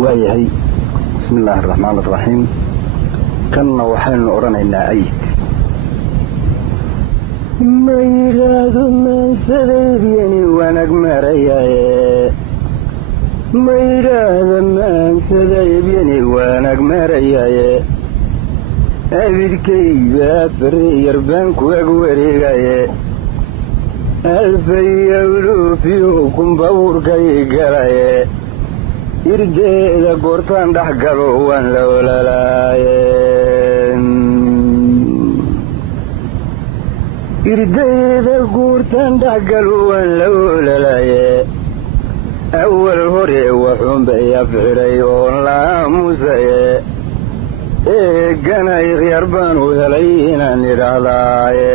waayahay bismillaahi raxmaan raxiim kanna waxaynu odhanaynaa ayid ma yidhaahdo maansadaydyani wanaag marayaaye ma yidhaahdo maansadaydyani wanaag marayaaye abidkayba bari yar baan ku ag wareegaye alfayawluufiyo kumbawurkay galaye irdeeda goortaan dhex galo waan la olalaaye irdeeda goortaan dhex galo waan la olalaaye awal hore waxuunbay afxiray oon la aamusaye eeganay khiyaar baan u helay inaan idhaahdaaye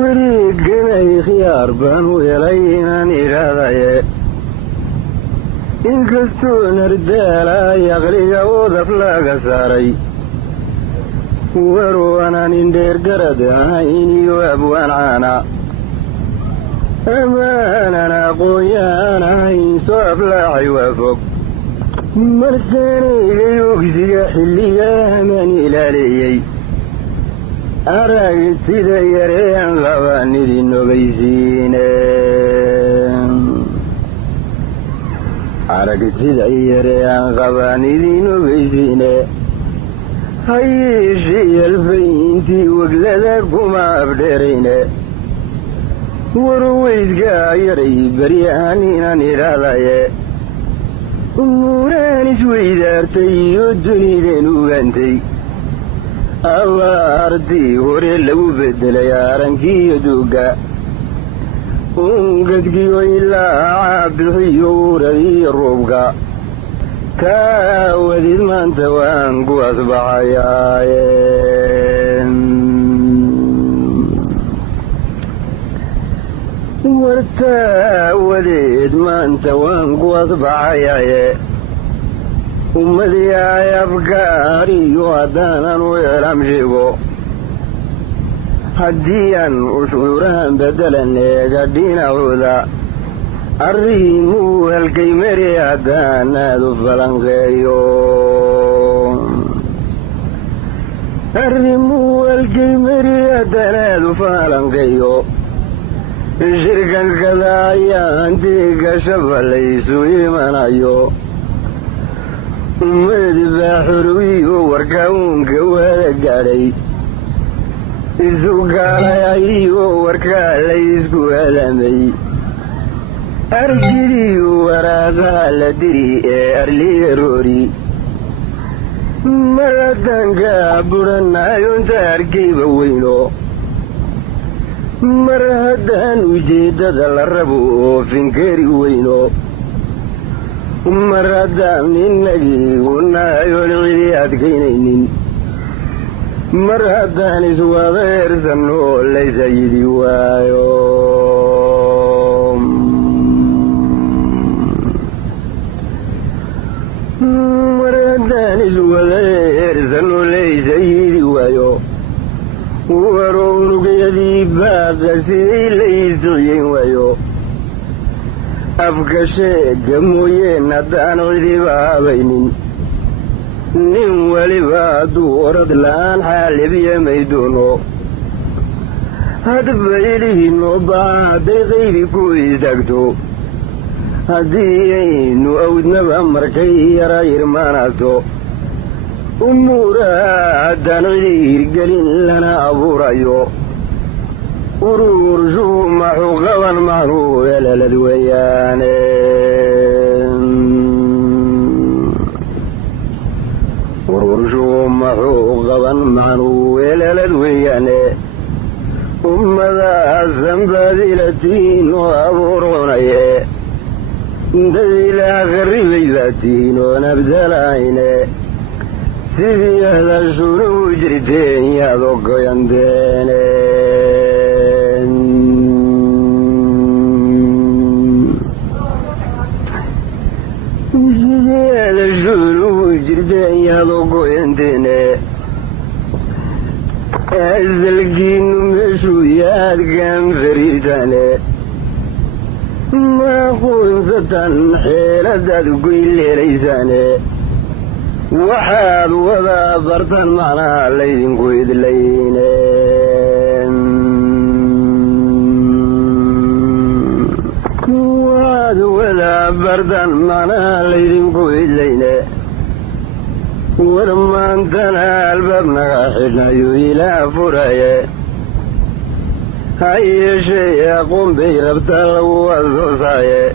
wareeganay khiyaar baan u helay inaan idhaahdaye inkastoo nardaalaay aqliga odaf laga saaray waru anaan indheer garad ahayn iyo abwaan caana amaanan aqoonyaan ahayn soo aflaaxay waa fog markaanaygay ogsiga xilliga amaan ilaaleeyey aragtida yareen labaan idin ogaysiine aragtida yaree aan qabaan idin ogaysiine hayeeshii alfayntii weglada kuma afdheerayne warweydkaa yaray baryahan inaan idhaahdaye umuuraan isweydaartay iyo dunideen ugaantay abaartii hore lagu beddelay arankiiyo duugga ungadgiyo ilaa bixiyo uuradiyo roobka taawadid maanta waan ku asbaxayaaye wartaawadeed maanta waan ku asbaxayaaye ummadii ay afgaariyo haddaanan u elam sheego haddii aan ushuurahan beddelan eega dhinacooda arrimuu halkay mari haddaan aad u falanqeeyo arrimuu halkay mari haddaan aad u falanqeeyo shirkankada ayaantii gashaba laysu imanayo ummad baa xorowiyo warka uunka wada gaadhay isu gaalayayo warkaa laysku alamay arjidiyu waraaqaha la diri ee arliga roori mar haddaan ka budhanayonta arkayba weyno mar haddaan ujeeddada la rabo oo finkari weyno mar haddaan innagii unahayoon cidi adkaynaynin mar haddaan iswada eersanno laysayidi waayo mar haddaan iswada eersanno laysayidi waayo waroo unugyadii baaqa sidii laysduciyen waayo afka sheega mooyeen haddaan cidiba habaynin nin weliba hadduu orad la'aan xaalibiyamay doono hadba ilihiinoo baca hadday qaybi ku istaagto haddii aynu awdnaba markay yara irmaanaato umuuraha haddaan cidi hirgelin lana abuurayo uruurshuhu maxuu qaban macnuu elalad weeyaane uruurshuhu maxuu qaban macnuu elalad weeyaane ummadahasan baadilatiin oo abuur cunaye dad ilaah qarribay baatiin oon abdalayne sidii hadashuna u jirteen yaad ogoyanteene sidii hadashuna u jirteen yaad ogoyanteene asalkiinu meeshuu yaadkaan fariirtaane ما خنزة حيلة تقول ليساني وحال وذا برطان معنا ليدين قويد لين وحال وذا برطان معنا ليدين قويد لين ولما انتنا الباب نغاحنا يويلا فرايا هاي شيء يقوم بيربطل وزوصايا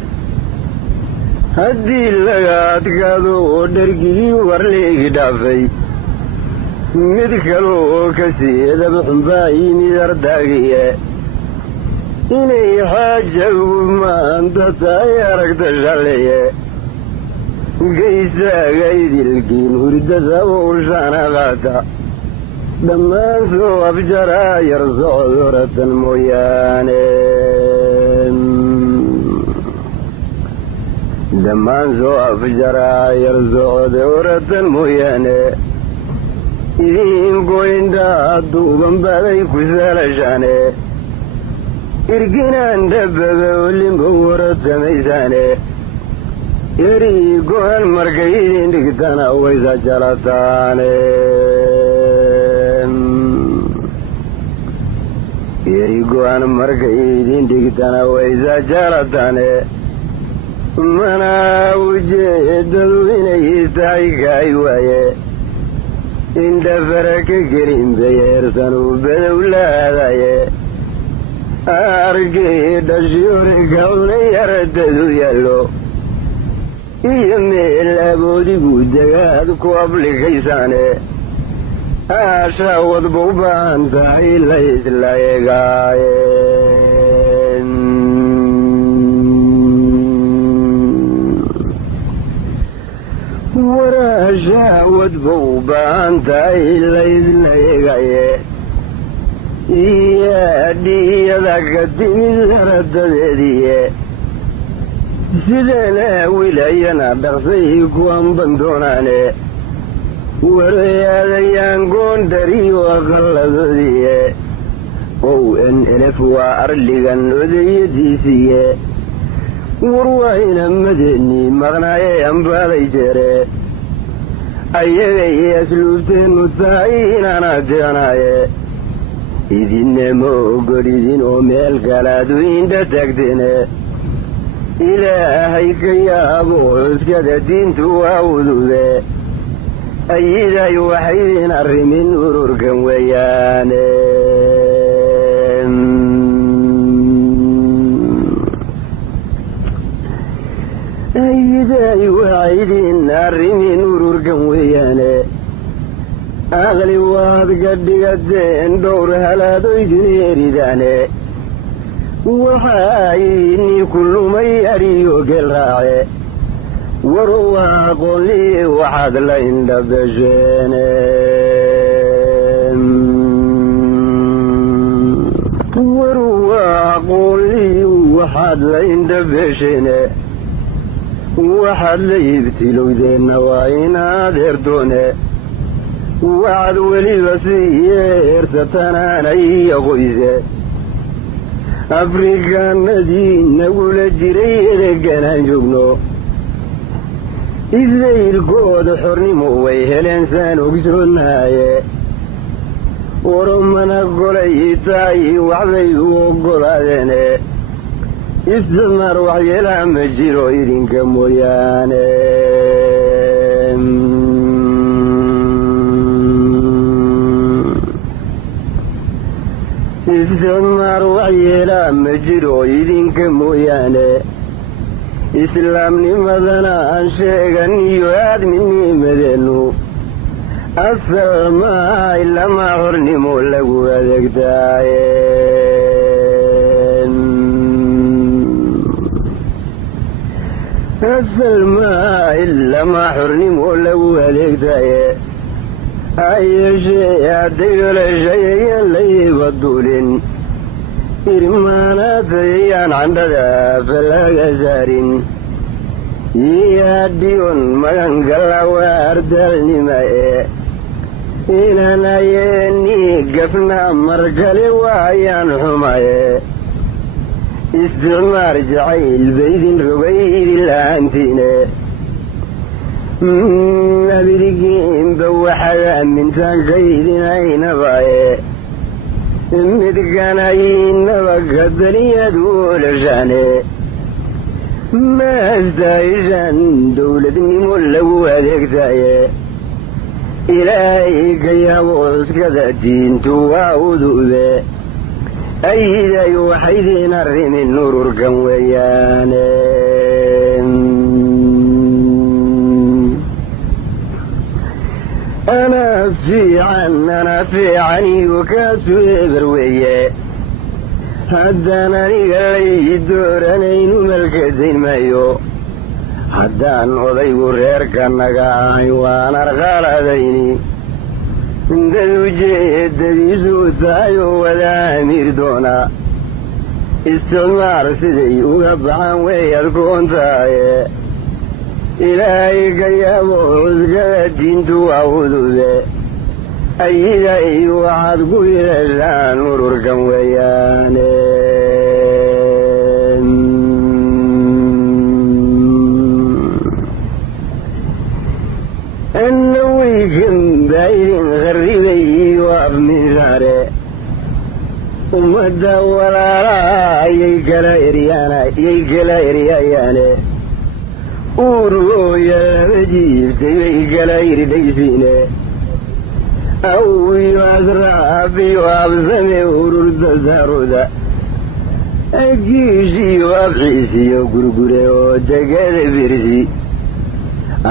هدي اللغات قادوا درقي ورليق دافي مدخلوا كسيد بحنباي مدر داقية إني حاجة ما أنت تايرك تشالية قيسا قيد الكين وردسا وشانا غاتا دمان سو أفجرا يرزع ذرة المويانين دمان سو أفجرا يرزع ذرة المويانين إذين قوين دوبا بذي كسال شاني إرقنا ندبب ولم بورة ميزاني يريقوا المرقين دكتنا ويزا جلطاني يريقوا المرقين دكتنا ويزا جلطاني منا وجد الوين يستعيك أيواي إن دفرك كريم بيرسنوا بالولاذاي أرقي دشيورك أولي يرددوا يلو يميل أبودي بودقات قبل كيساني أشاوض بوبان تاي ليس لايقاين ورا أشاوض بوبان تاي ليس لايقاين يا دي ذاك من رددي سيدنا ولاينا بغسيك وانبندوناني ورياضيان قندري وغلظي او ان الف وارلغن وذي ديسي ورواينا مدني مغناي انبالي جري ايغي اسلوبتين متاين انا ديناي إذن موقر إذن أميل قلادوين دتاكدين إلهيك يا أبو اسكد دين تواوذو ذي أيضا يوحيدين الرمين وروركا وياني أيضا يوحيدين الرمين وروركا وياني أغلي واد قدين دور هلادو يجنيري داني وحايني كل ما يريو قل راعي وروا قولي وحد لين دبجيني وروا قولي وحد لين دبجيني وحد ليبتلو ذين نواينا ديردوني وعد ولي بسير ستنان اي غيزة افريقا ندين نقول جري رقنا جبنو إذا القود حرني مويه الانسان وقسرناي ورمنا قولي تاي وعبي وقول هذيني استمر وحي الام الجيرو يرين كموياني استمر وحي الام الجيرو يرين كموياني إسلامني مدنا أنشيغني يواد مني مدنو أصل ما إلا ما حرني مولغو أذكتاين أصل ما إلا ما حرني مولغو أذكتاين أي شيء أدقل شيء اللي بدولين إرمانا تيان عندها فلا غزارين ياديون مغنقل واردل نمائي إننا يني قفنا مرقل وعيان حمائي isticmaar jacayl baydin rogaydin la'aantiine nabidigiinba waxaad aamintaan kaydinaynabaaye midkanaynaba kadaniyad wolashaane maastaayishan dowladnimo lagu adeegtaaye ilaahay ka yaabo iskada diintu waa udube ayday waxaydiin arrimin ururkan weeyaane anaa fiican iyo kaasu eber weeye haddaan aniga lay dooranaynu malkadayn maayo haddaan odaygu reerkanaga ahay waan arqaaladayni dad ujeedadiisu tahay oo wada amiir doonaa isticmaar siday uga baxaan way adkoontaaye ilaahay ka yaabo cusgada diintu waa udube ayiday waxaad ku yeeshaan ururkan weeyaane annaweykan baydin qarribay iyo afmisaare ummadda walaalaha ayay kala eryayaane uurgooya laba jiibtay bay kala irdhaysiine aw iyo asraab iyo absame ururta saaroda agiish iyo abxiis iyo gurgure oo degada birsi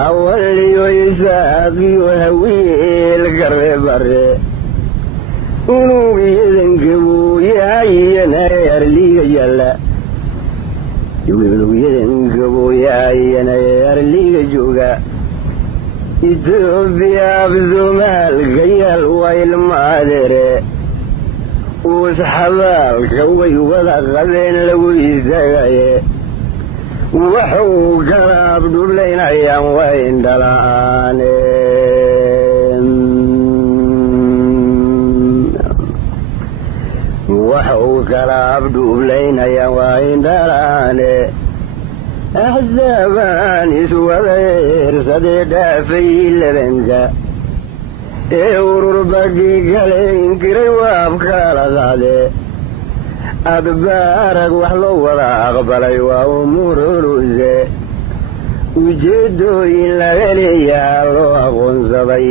awal iyo isaaq iyo hawiil garre bare unugyadan gabooyahayana arliga yaalla unugyadan gabooyahayana arliga jooga itoobiya af soomaalka yaal waa ilmaadeere uusxabaalka way wada qabeen lagu istaagaye waxuu kala abdhublaynayaan waa indhala'aane waxuu kala abdhublaynayaan waa indhala'aane axsaabaan iswada eersadee dhaafay labanka ee ururbagii kale inkiray waabkala qaadee adbaarag wax loo wada aqbalay waa umuur culuse ujeeddooyin laga leeyahaa loo aqoonsaday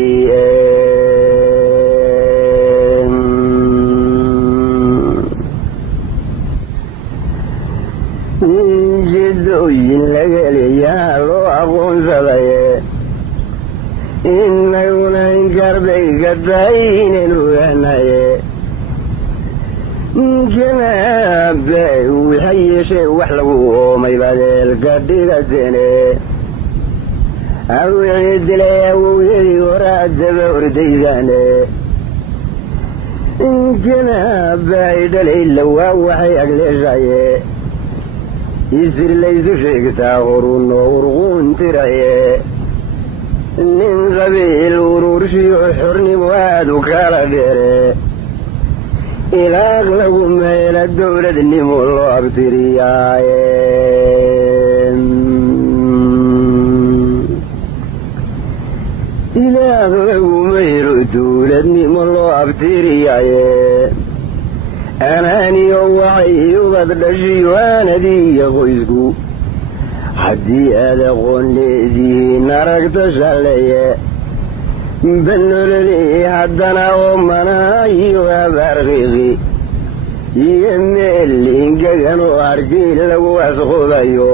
ujeeddooyin laga leeyahaa loo aqoonsaday inaguna inkarbay ka tahay inaynu ogaanaye janaaba waxay yeeshee wax lagu oomay badeelka dhigateene awixii dilay awowyadii horaa daba ordaydaane janaaba ay dhalay lawaa waxay agleeshaye isir laysu sheegtaa horunoo urquuntiraye nin qabiil ururshiyo xornimo aad u kala dheere ilaaq lagu meela dowladnimo loo abtiriyaaye ilaaq lagu meelo dowladnimo loo abtiriyaaye anaaniyo waxay ubad dhashiyo aanadiiyo qoysku haddii aad aqoon leedihiin aragta shalleeye banololi haddana oo manaayo abaarqiiqi iyo meel ingegan oo hargii lagu asqubayo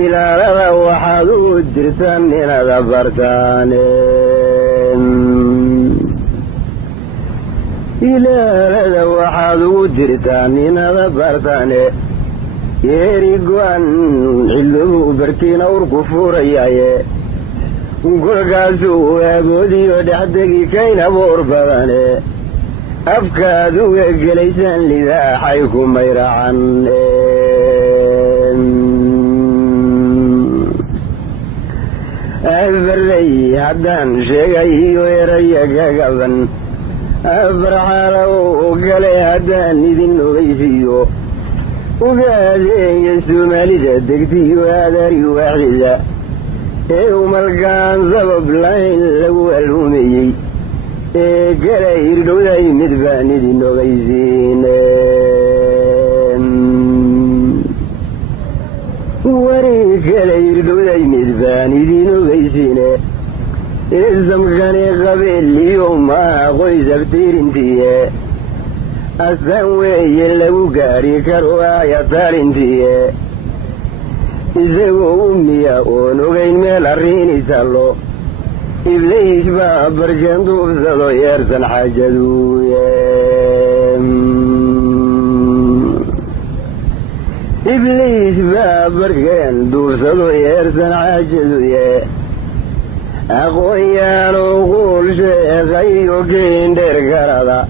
ilaalada waxaad u dirtaan inaad bartaane ilaalada waxaad ugu dirtaan inaad bartaane yeeri go-an xillugu barkiina urku fuurayaaye kolkaasuu aagoodiyo dhexdegi kayn aboor badane afkaad uga gelaysaan libaaxay ku mayracan afarley haddaan sheegayo eraya gagaban afarxaala u gale haddaan idin ogeysiiyo وقالي السومالي دقتي وهذاري واحدة وملقان سبب لين الأول همي قال يردو ذي مدفاني دي نغيزين وريك قال يردو ذي مدفاني دي نغيزين الزمخاني قبل اليوم ما أخوي زبتير انتيه أسوي لو قاري كروايا تار انتيه إزاو أمي ونغين ميل الريني سالو إبليس بابر جندو فزدو يرسن حاجدو إبليس بابر جندو فزدو يرسن حاجدو أخويا نقول شيخي كيندر كرادا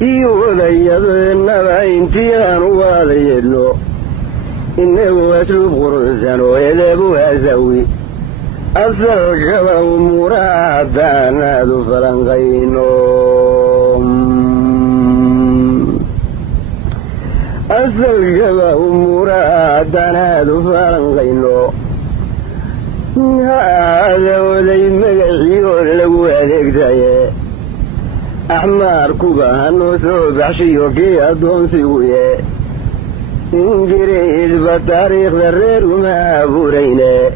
يوضيضنا انتيان واضيلو إنه أسلوب غرزان ويذهب أزوي أصلك ومرادانا ذو فرنغينو أصلك ومرادانا ذو فرنغينو هذا وذي مقعيو لو أذيك دايه أحمر كوبا نوسو بعشيو كي أدون سيوية إنجريز بطاريخ ذرير وما أبورينا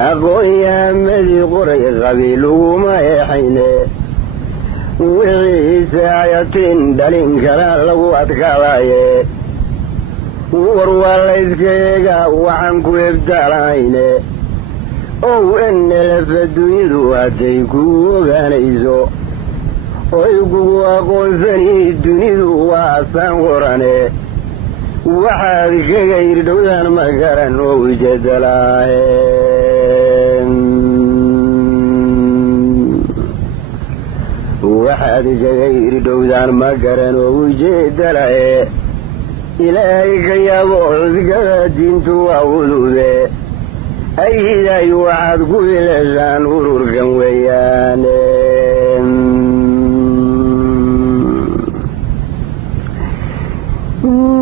أقويا مذي قرية غبيلو وما يحينا وعيسى عياتين دالين كران لو أتكالايه ورواليسكيغا وعنكو يبتالاينا أو إن لفدو يدو أتيكو غانيزو ويقول أقولني الدنيا واسان وراني وحالك غير دودان مكرن ووجد لاهن وحالك غير دودان مكرن ووجد لاهن إلهيك يا بعضك دينت وعوذ به أي لا يوعد كل لسان وروركا وياني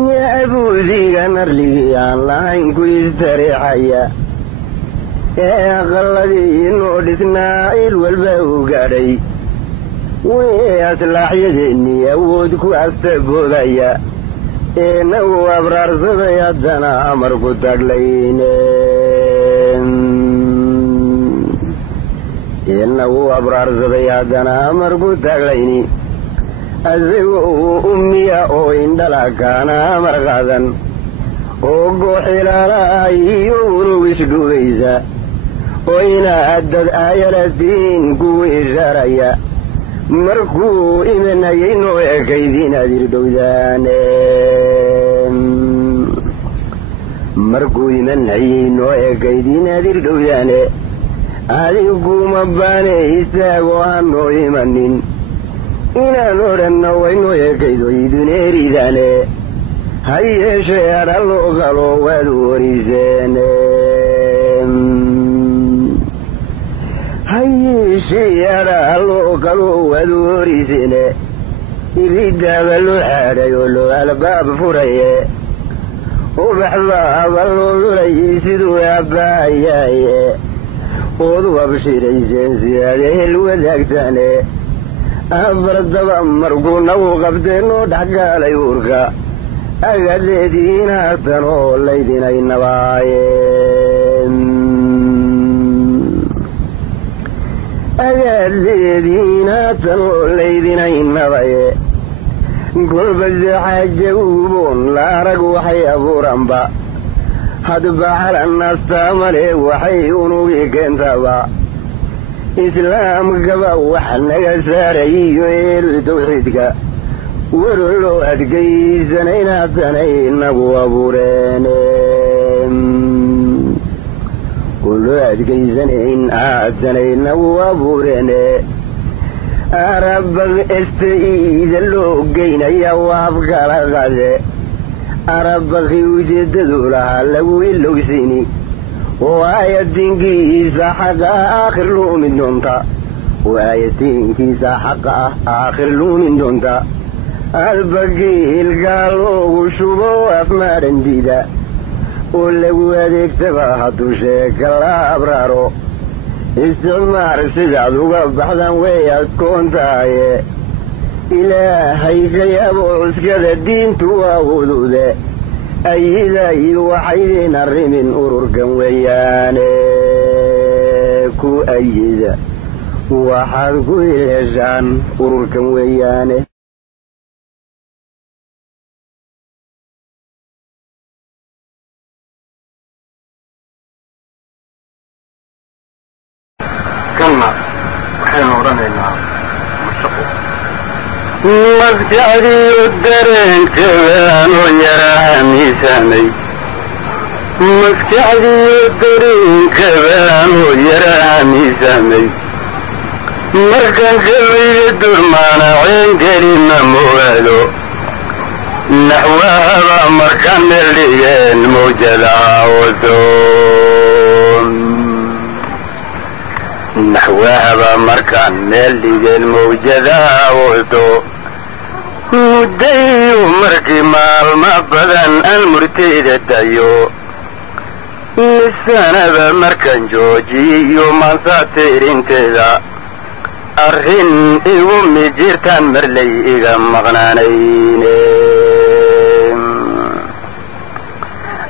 يا أبو ذيك نرلي الله إنكو يستريحيا يا غلدي نودتنا الوالباو قاري ويأسلح يدني أودكو أستبوذيا إنه أبرار صدياتنا أمركو تقلين إنه أبرار صدياتنا أمركو تقلين أزيو أمي أو إندلا كان مرغادا أوغو حلالا يورو وشدو بيزا وإنا أدد آية الدين كوي شريا مركو إمنا ينو يكيدين أدير دوزان مركو إمنا ينو يكيدين أدير دوزان أديكو مباني إستاغو هنو إمنين إنا نورنا وينو يكيدو يدنيري ذاني هيا شير اللوغلو ودوريزان هيا شير اللوغلو ودوريزان يريد بلو حادا يولو الباب فريا وبحضا بلو يسدو يبايا وضو بشيريزان زياده الوذاكتاني أفرد بأمرقونا وقبتنو دحقا ليوركا أغلدين أتنو الليدين النبايين أغلدين أتنو الليدين النبايين قل بزحا جوبون لا رقو حي أبو رمبا هدبا على الناس تاملي وحيونو بيكين تابا إسلام قبا وحنك ساري ويل توحيدك ورلو أدقي سنين نبو أبورين كل أدقي سنين نبو أبورين أربك استئيد اللوقين يوافك لغاز أربك يوجد ذولها لو اللوسيني وآيتين كيسا حق آخر لو من دونتا وآيتين كيسا حق آخر لو من دونتا albagiil gaaloogu shubo afmaadhandida oo lagu adeegtaba hadduu sheeka la abraaro isticmaar sidaad uga baxdan way adkoon tahaye ilaahay ka yaabo cuskada diintu waa huduude ayidaayi waxaydin arrimin ururkan weeyaane ku ayida waxaad ku heshaan ururkan weeyaane كنا وحين ورانينا مشقو مسكعدي الدرين كبان ويراها ميساني مسكعدي الدرين كبان ويراها ميساني مركان كبير الدرمان عين كريم موالو نحوها مركان الليين موجدا وزون نحوها مركان الليين موجدا وزون مدي ومركي مال ما بدن المرتيدة دايو نسانا بمركان جوجي وما ساتيرين تدا أرهن إيومي جيرتان مرلي إيغا مغنانين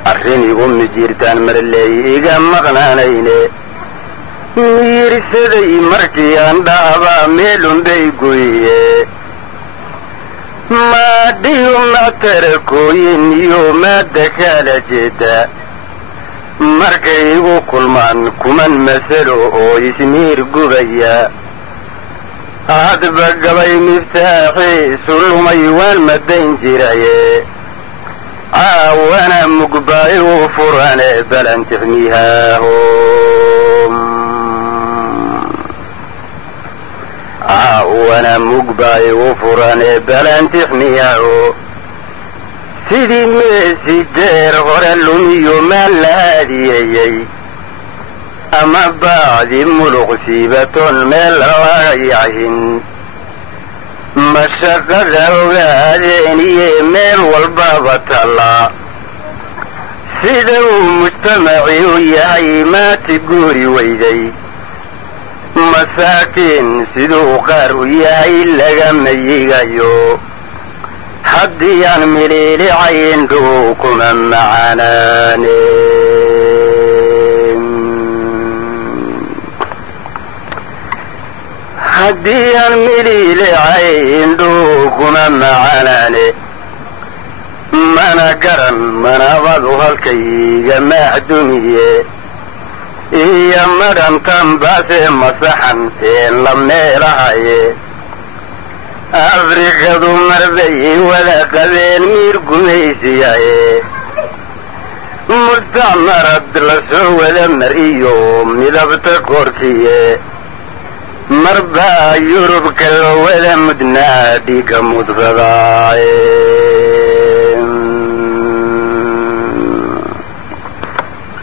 أرهن إيومي جيرتان مرلي إيغا مغنانين يرسدي مركي عندها ميلون بيقويه ما ديو ما تركوين يوم دكالة جدا مركي وكل من كمن مسلو يسمير قبيا هاد بقبي مفتاحي سلمي والمدين جرايه عاوانا مقباي وفرانا بلان تحميها وانا مقباي وفراني بلان تحمياه سيدي ميسي دير غرى اللوميو مال هاديي اما بعد ملوغ سيبة مال رايعهن مشاق الروغاديني مال والبابة الله سيدو مجتمعي وياي ما تقوري ويدي مساكين سيدو قارو ياهي لغم يغايو حدي يعملي لعين دوكم معاناني حدي يعملي لعين دوكم معاناني مانا قرن مانا وضوها الكي جماع دنيا إيا مدن تنباسي مسحن لما رأي أفريقيا دو مربي ولا قذين مير قميسي مستعمرة دلسو ولا مريو ملابت كوركي مربا يوروب كلو ولا مدنا ديك مدفضاي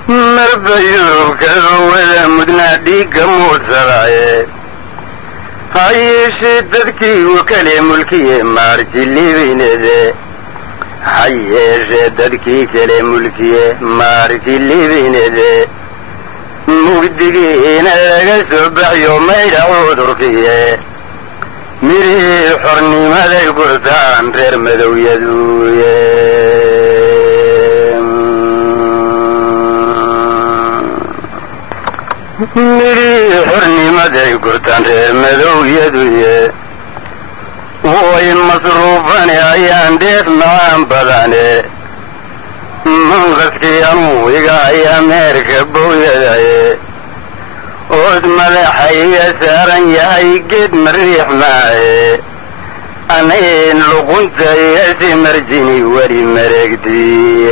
مربا يوروب كلو ولا مدنا ديك مدفضاي هاي شددكي وكلي ملكي مارجي اللي بين ذي هاي شددكي كلي ملكي مارجي اللي بين ذي مقدقين لغا سبع يوم يدعو دركي ميري حرني ماذا يقرطان غير مدو يدوي ميري حرني ماذا يقرطان غير مدو يدوي وين مصروفاني ايان ديت نوان بداني من غسكي امويقا يا ميرك بويداي ود ملحي سارن ياي قد مريح معي انين لقنت ياسي مرجيني وري مرقدي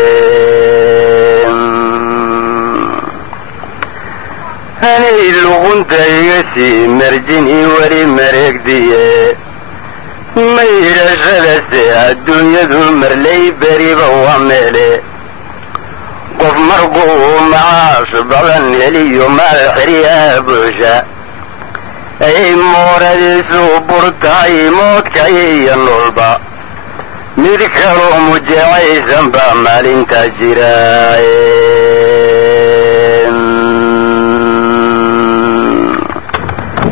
انين لقنت ياسي مرجيني وري مرقدي ميرا شلسي الدنيا ذو مرلي بريبا وميلي قف مرقو معاش بغن يلي مال حريا بوشا اي مورد سوبرتاي موت كاي النولبا mid kaloo mujecaysan baa maalintaa jiraaye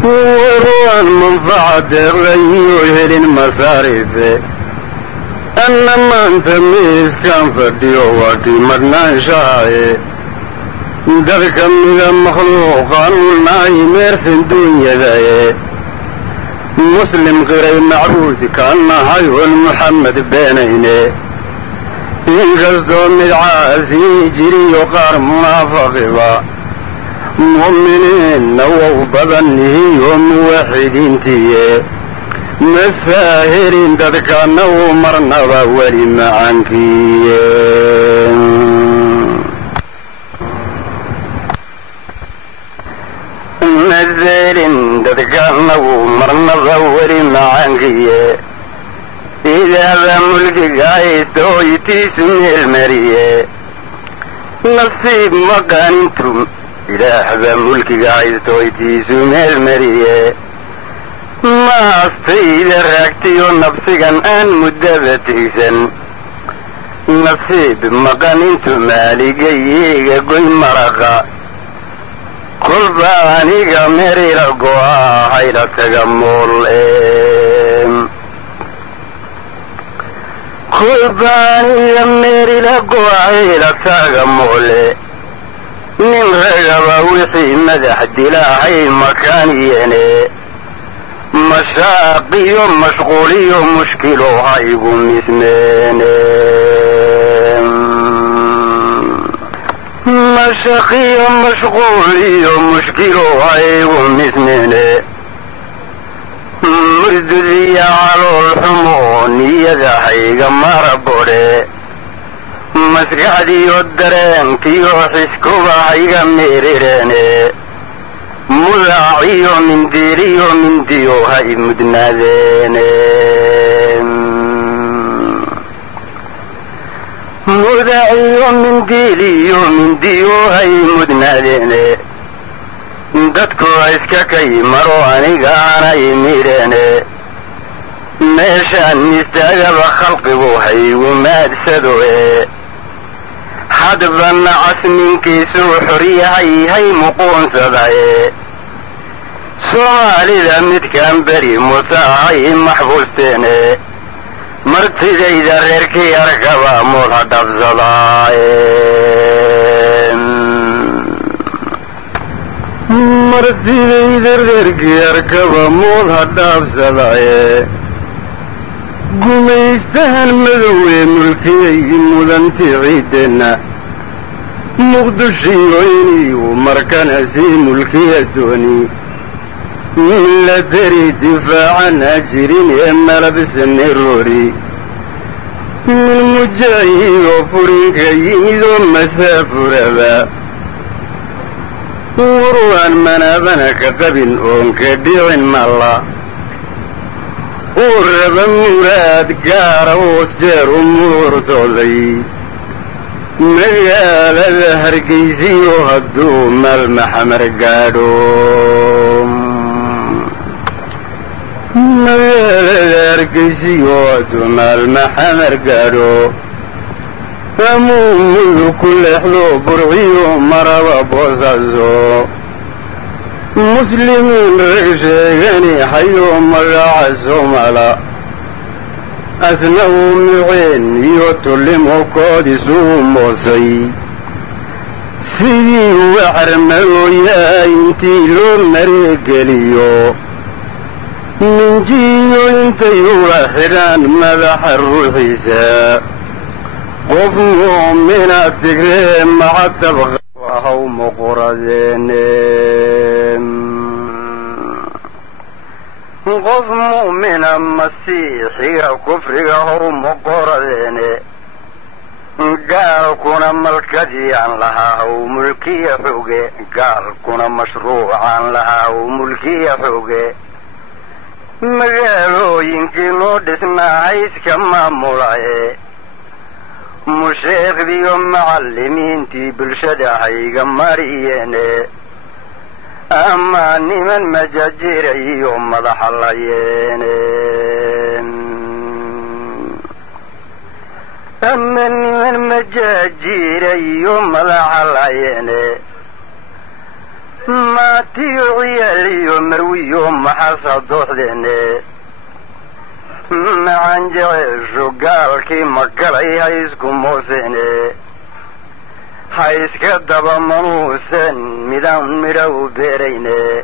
warwaan manfacadeeqayo helin masaarife anna maanta miiskaan fadhiyo waa kii madhnaanshahaye dadka mida makhluuqaan ulnahay meersan duunyadaye muslim qiray macbuudkaan nahay oon muxammed beenayne inkastoo mid caasii jiriyo qaar munaafaqiba mu'miniinna wow badan yihiyo muwaxidiintiye masaahirin dadkaana uu marnaba weli macankiye masahirin dadkaana uu marnaba weli macankiye ilaahba mulkiga haysta hoytiisu meelmariye nasiib maqaanintu ilaahba mulkiga haysta hoytiisu meelmariye maastayda raagtiyo nafsigan aan muddaba tigsan nasiib maqanintu maaligayiga goy maraqa kolba aniga merila go'a hayla taga mool kolba aniga merila go'a hayla taga moole nin ragaba wixii madax dilaahay makaan yeene mashaaqiyo mashquuliyo mushkilo haygu mismeene mashaqiyo mashquuliyo mushkilo haygu mismeene murdudiya calool xumo niyada hayga mara bodhe maskaxdiyo dareenkiyo xiskuba hayga meerireene mudaaciyo mindiiliyo mindiyo hay mudnaadeene mudaaciyo mindiiliyo mindiyo hay mudnaadeene dadku iska kay maro aniga aanay mireene meeshaan istaagaba khalqigu haygu maadsadoe hadba nacas ninkiisuu xoryahay hay muquunsadaye soomaalida midkaan beri mutaahay maxbuusteene martidayda reerkii arkaba mool ha dhabsadaaye martidayda reerkii arkaba mool ha dhaabsadaaye gumaystahan madowee mulkiyay mudanti ciideenna muqdishiyo inuu markana sii mulkiya dooni milatari difaacana jirin ee malabsane roori min mujaahidoo furinka yimidoo masaafuraba warwaan manaabana ka qabin oon ka dhicin malla uu raba muraad gaara hoos jeer u muurtooday magaalada hargaysiyo hadduu maalmaxamar gaadho magaalada hargaysiyo hadduu maalmaxamar gaadho amuumudu ku leexdo burciyo maraba boosaaso muslimiin rag sheegani hayo magaca soomala asna uu muceen iyo tullimo koodisuu moosay sidii waxarmadooyaa intii loo mareegeliyo minjiyo intay ula xidhaan madaxa ruuxiisa qof mu'mina tigree macatab haw muquradeene qof mu'mina masiixiga kufriga haw muquradeene gaalkuna malkadiyaan lahaa haw mulkiya xoge gaalkuna mashruucaan lahaa haw mulkiya xoge magaalooyinkii loo dhisnaa hayska maamulaye musheekhdiyo macallimiintii bulshada hayga mariyeene ama niman majajirayiyo madaxa layeene أما من مجاجيري مدح العيني ما تيعيالي مروي محصد حديني معن جعيشو قال كي مقلي هايسكو موسيني هايسك دبا منوسن مدام مرو بيريني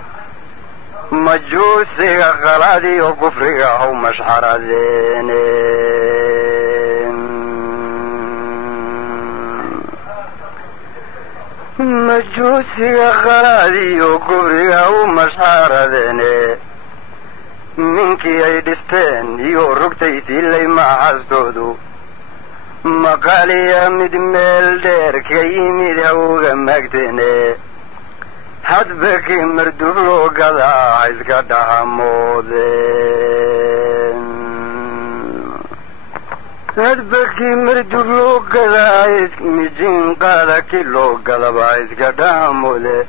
مجوسي غلادي وكفري هو مشحر زيني مجوسي غلادي وكفري هو مشحر زيني منكي اي دستين يو ركتيتي اللي ما حسدودو مقالي مدميل دير كيميد هوغا مكتيني حدبك مردولو قدا عزك دهمودين حدبك مردولو قدا عزك مجين قادا كيلو قدا بعزك دهمودين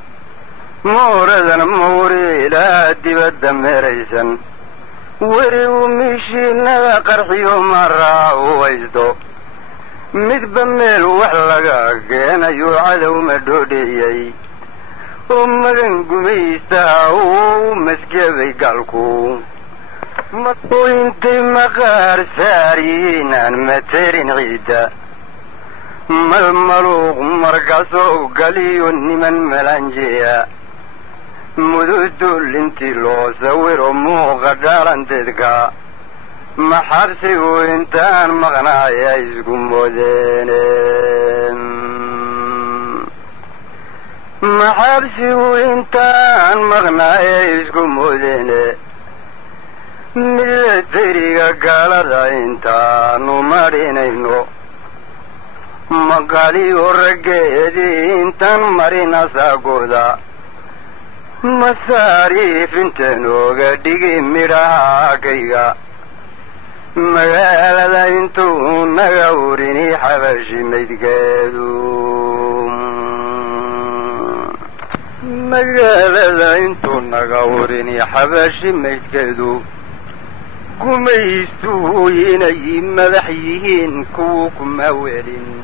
موردن موري لا دبدا مريسن وريو مشي نغا قرحيو مرا ويزدو مدبميل وحلقا كينا يوعدو مدوديي ومدن قميستا ومسكبي قالكو وانتي مقار ساريين عن مترين عيدا ململوغ مرقصو قليو نمن ملانجيا مدودو لنتي لو سويرو مو غداران تدقا محابسي وانتان مغنايا يسقو مودينين محابسي وانتان مغنايا يسقو مودينين ملتريقا قالدا انتانو مارينينو مقالي ورقيدي انتان مارينا ساقودا مصاريف انتنوغا ديقي مراكيغا مقالدا انتو نغوريني حبشي ميدقادو مقالدا انتو نغوريني حبشي ميدقادو قميستو يني مدحيهن كوكم أولين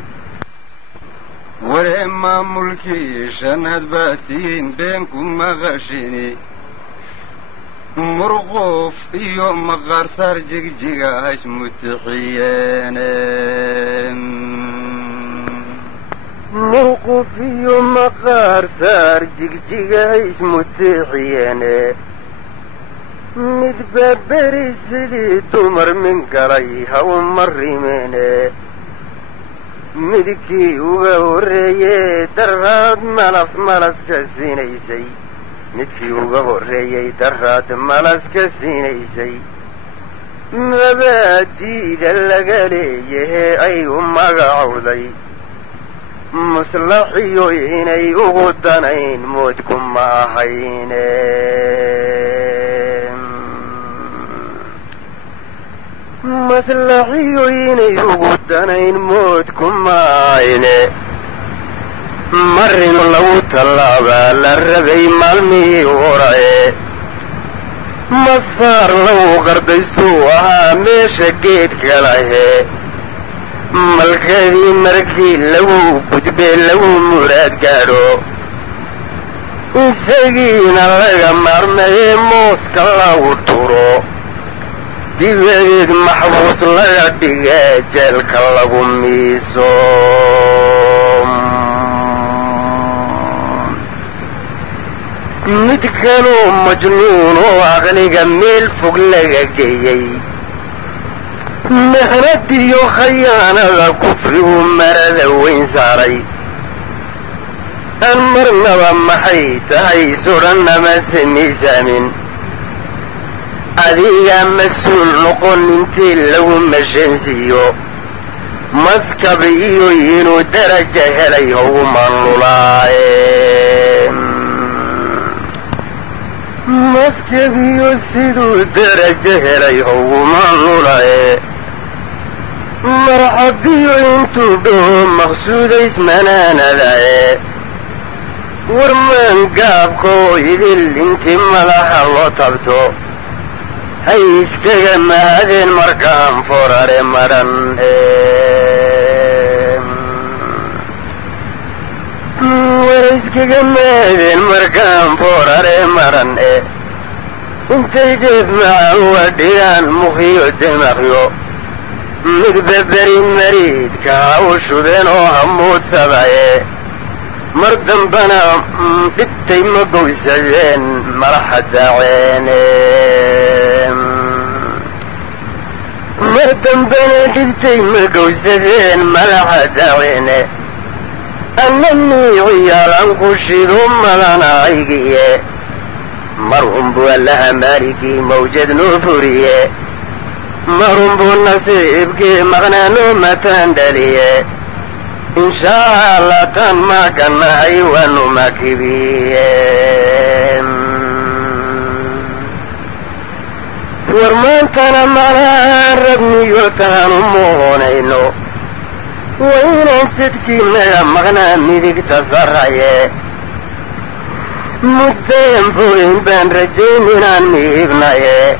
ولما ملكي شنهد باتين بينكم مغشيني مرغوف يوم مغار صار جيجا اسمو تحيان مرغوف يوم مغار صار جيجا اسمو تحيان مدبابري سدي تمر من قريها ومريميني مدكي وغوريي دراد ملس كسينيسي مدكي وغوريي دراد ملس كسينيسي مبادي دلقاليه اي مقعودي مصلحيو يني وغدانين موتكم ما حيني مصلحيو يني وغدانين موتكم ما حيني مرين لو طلابا للربي مالمي وراي مصار لو قرديستوها ميشا قيد كلاهي ملكي مركي لو كتبي لو مراد قارو ساقينا لغا مرمي موسك الله تورو ديبيد محبوس لغا ديجالك الله ميسوم مدكانو مجنون وعقلي ميل فوق لغا جيي مهردي خيانة كفر ومرد وين ساري المرنا ومحيط هاي سورنا ما سمي سامن أذيا مسؤول نقول انتي لو مشنسيو مسكبيو ينو درجة هلي هو من لولاي مسكبيو سيدو درجة هلي هو من لولاي مرحبي انتو دوم مقصود اسمنا ندعي ورمان قابكو يدل انتي ملاح الله طبتو هاي اسكاقا ما هذين مركام فرار مرن ورزق جمال المركان فورر مرن انت جيب معه وديان مخيو دماغيو مدببرين مريد كاوشو بينو هموت سبعي مردم بنا بتي مقوسين مرحة عيني مردم بنا بتي مقوسين مرحة عيني أنني عيالا قشيدو ملانا عيقية مرهم بوالها مالكي موجد نفورية مرهم بوالنصيبكي مغنى نومة دلية إن شاء الله تنما كان أيوان مكبية ورمان تانا معنا ربني يوتان مغنينو وين تتكي مغنى ميدك تصرعي مدين فوين بين رجيمين عن ميبناي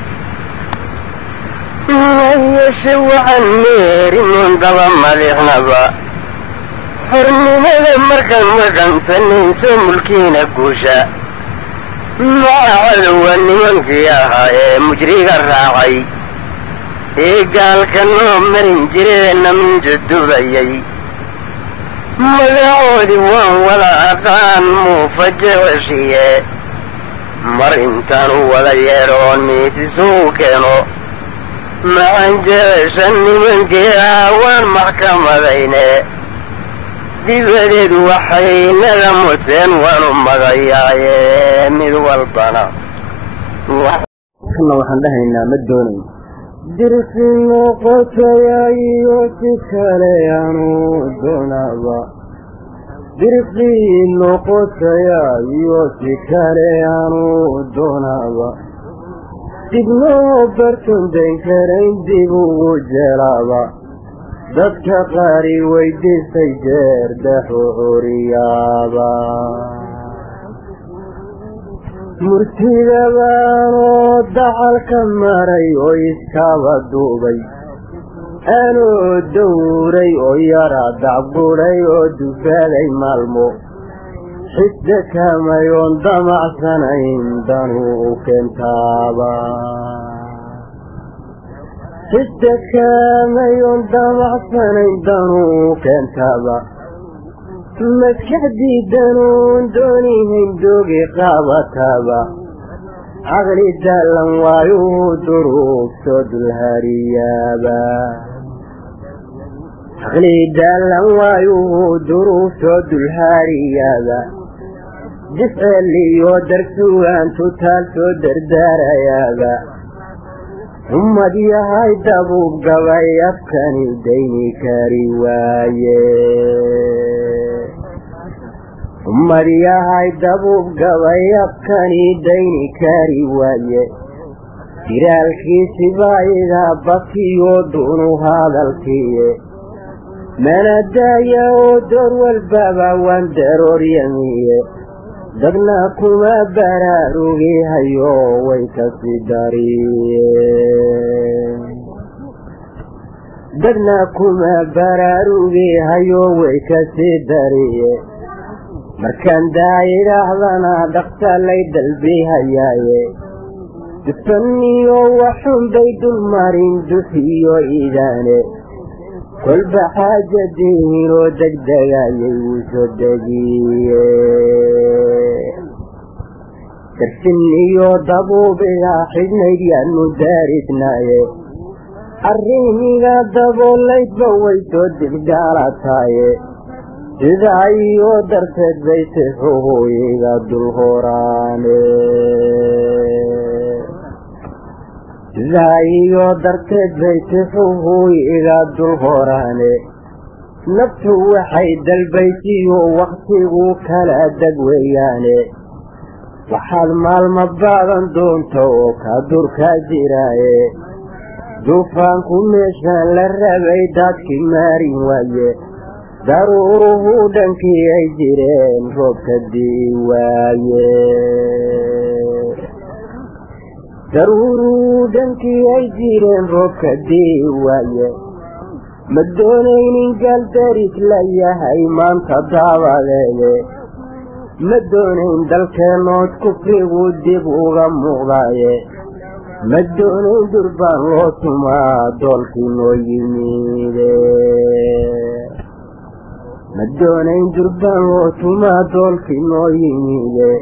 يشو عن ميري من دبا مليحنا با حرمي ماذا مركن سنين سملكين الكوشا مع عدواني من قياها مجريق الراعي قال كانوا مرين جرينا من جدو بيي مدعودي ولا أقان مفجر شيء مرين كانوا ولا يرون ميتسو كانوا مع جيشني من قياوان محكمة بيني دي بديد وحين لمتين وانو مغياي مذو البنا كنا وحن لهينا مدوني درسي نوقتيا يوتكاليانو دونابا درسي نوقتيا يوتكاليانو دونابا دبنو برتون دين كرين ديبو جلابا دادك قاري ويدي سيجير دحو ريابا مرتيدا بانو دعال كماري ويسكابا دوبي انو دوري ويارا دعبوري ودفالي مالمو حدك ما يندمع سنين دانو كنتابا حدك ما يندمع سنين دانو كنتابا مسكحدي دانون دوني هندوغي قابتابا عقلي دالن وايو دروب سود الهريابا عقلي دالن وايو دروب سود الهريابا جسال لي ودرسو انتو تالتو درداريابا هم دي هاي دابوب قواي افكاني ديني كاريوايه مرياهاي دبوب قوي أبكاني ديني كاري وايه ترالكي سبايدا بكيو دونو هذا الكيه من الدايا ودور والبابا واندرور يميه دقناكما براروغي هيو ويكسي داريه دقناكما براروغي هيو ويكسي داريه مركان دايرة هذانا دقتا ليد البيهاياي دفنيو وحن بيد المارين دفيو إيداني كل بحاجة دينيرو دقدقايي وشدقيي ترسنيو دبو بيها حجنيانو دارتناي الرينيغا دبو ليد بويتو دقالاتاي إذا أيو درست بيته يغاد الغران إذا أيو درست بيته يغاد الغران نفسه حيد البيتي ووقته كلا دقوياني وحال مال مباغن دونتو كادور كازيراي دوفان كميشان للربي داتكي مارين وايه ضروره دنكي يجرين روبك الديوايه ضروره دنكي يجرين روبك الديوايه مدونين قال داريك ليا هيمان تداوالي مدونين دالكينوت كفري وديب وغموغاي مدونين دربان لوتما دولكينو يميدي مدونين دربان لوتما دولكينو يميدي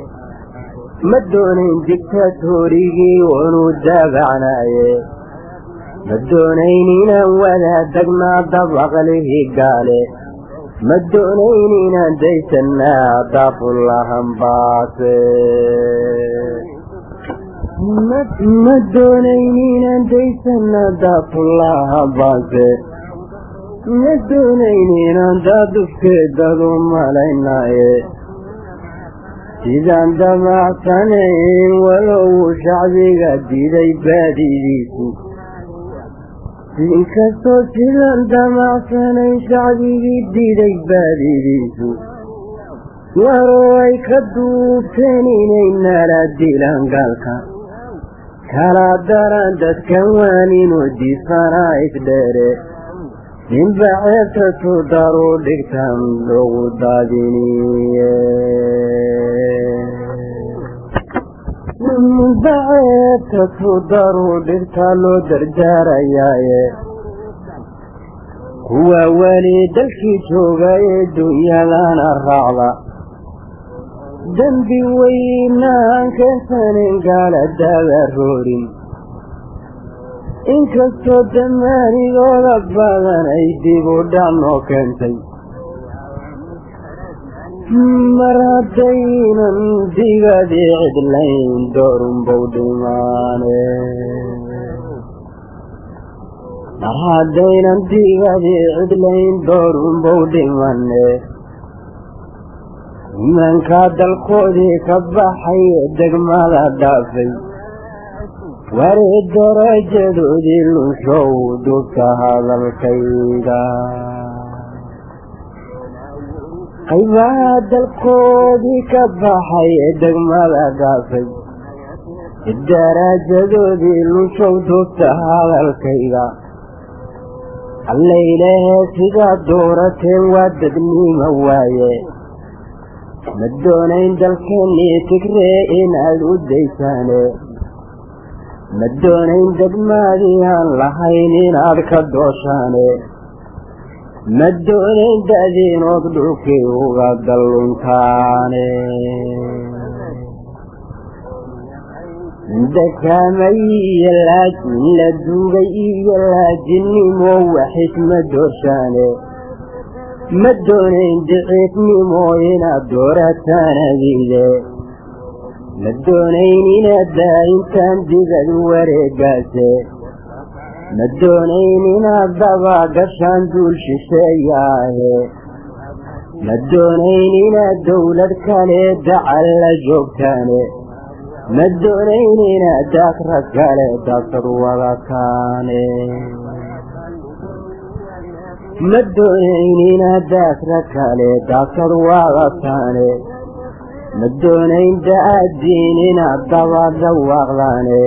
مدونين ديكتاتوريجي ونو دابعناي مدونين ولا دقنا دبغ له قالي مدونين ديسنا داف الله باطي مدونين ديسنا داف الله باطي مدونين دادفك دادوم علينا إذا دمعتني ولو شعبي قديدي باديديكو inkastoo sidan damacsanay shacbigii diiday baadidiisu waroo ay ka duubteen inay nala dilaan gaalka kala daran dadkan waaninoo diifanaa isdheere ninba ceebta tudaru dhigtan loogu daadiniye baceebta tudaru dhigtaa loo dardaarayaaye kuwa weli dalkii jooga ee dunyadana raacda dembi weynaan keensanin gaaladaada roorin inkastoo damaanigooda badan ay dib u dhac noo keentay mar haddaynan digadii cidlayn doorunbow dhimaane mar haddaynan digadii cidlayn doorunbow dhimane nimankaa dalkoodii ka baxay ee degmada dhaafay waree darajadoodii lunshow dugta hadalkayga qaybaha dalkoodii ka baxay ee degmada dhaafay darajadoodii lunshow dugta hadalkayga allaylehe sidaa doorateen waa dadnimo waaye ma doonayn dalkeennii tigree inaad u daysaane ma doonayn degmadii aan lahayn inaad ka dooshaane ma doonayn da'diinood dhulkii uga dalluntaane dakaamay iyo laajin la duugay iyo laajinimo waxis ma doorshaane ma doonayn diciifnimo inaad doorataan adiide ma doonayn inaad daa'intaan digad wareegaase ma doonayn inaad daba gashaan duul shisheeyaahe ma doonayn inaad dawlad kale dacal la joogtaane ma doonayn inaad daakra kale daasad wadataane ma doonayn inaad daakra kale daasad wadataane ma doonayn da'adiin inaad daba dhawaaqdaane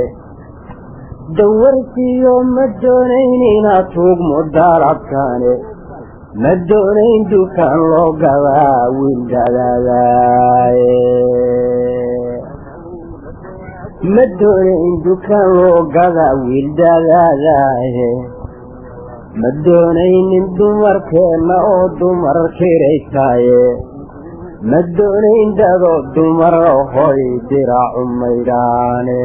dawarsiyo ma doonayn inaad tuugmo daarabtaane ma doonayn dukaan loo gadaa wiildadaadaaye ma doonayn dukaan loo gadaa wiildadaadaaye ma doonaynin dumarkeenna oo dumar kiraysaaye ma doonayn dadoo dumar hoy diraacu maydhaane